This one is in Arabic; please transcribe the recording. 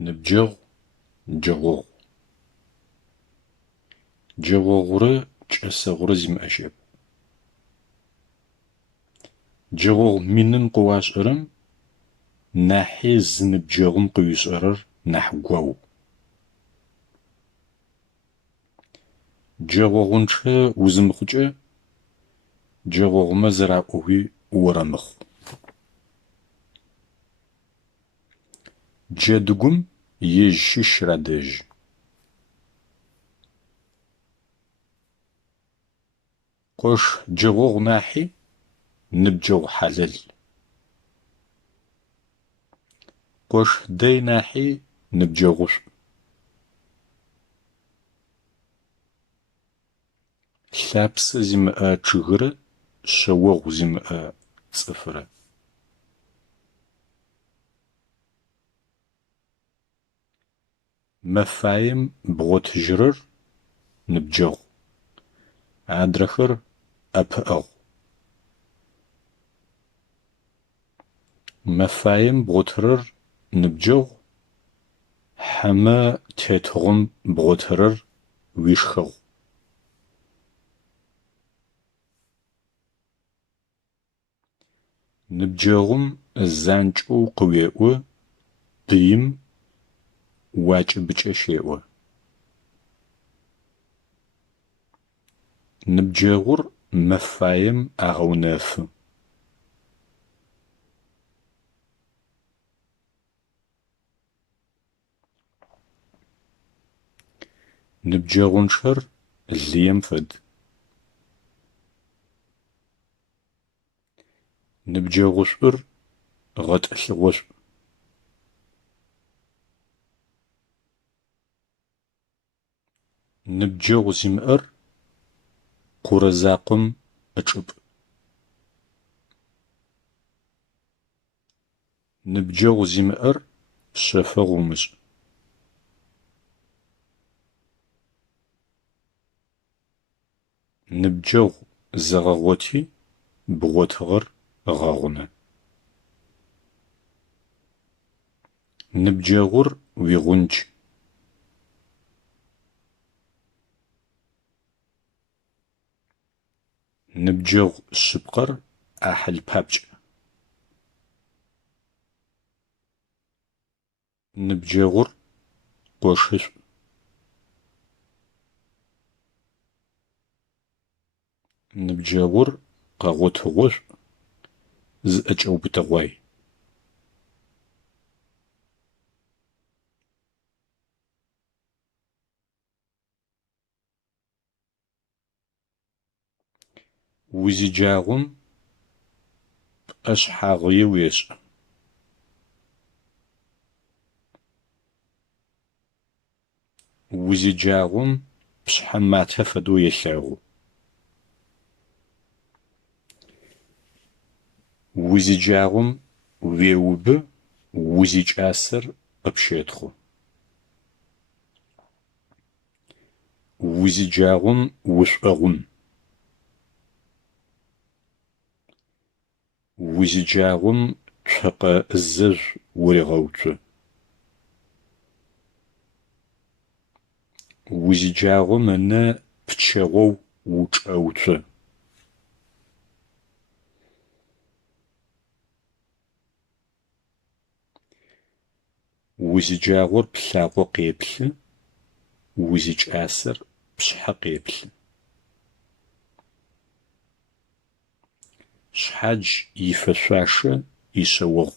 نبجغ جغوغ جغوغرة جأسغرة زمأشب جغوغ منن قواشرم ناحي زنبجغم قيسرر نحقو جغوغنش وزمخجة جغوغ مزرعوه ورمخ جدقم يجشش ردج قوش جغوغ ناحي نبجغ حلل قوش دي ناحي نبجغش لابس زمأ تشغر شوغ زمأ صفر مفايم بغوت جرر نبجغ عدرخر أبأغ مفايم بغوترر نبجغ حما تيتغم بغوترر ويشخغ نبجغم الزانجو قويئو بيم واج بجشيئو نبجغر مفايم أغوناف نبجغنشر الليم فد نبجغشر غتألغش نبجغ زمأر قرزاقم أجب نبجغ زمأر شفغمش نبجغ زغغوتي بغوتغر غاغنا نبجغر ويغنج نبجغ شبقر أحل بابج نبجغر قوشش نبجغر قاغوتغوش زأجو بتغواي وزجاغم أشحاغي ويش وزجاغم بشحماتها فدو يشاغو وزجاغم ويوب وزجاسر أبشيتخو وزجاغم وشأغم وزجاغم تشقى الزج ورغوت وزجاغم أنا بتشغو وشأوت وزجاغر بلاغو قيبل وزجاسر بشحا قيبل شحاج يفشاشة يشوغ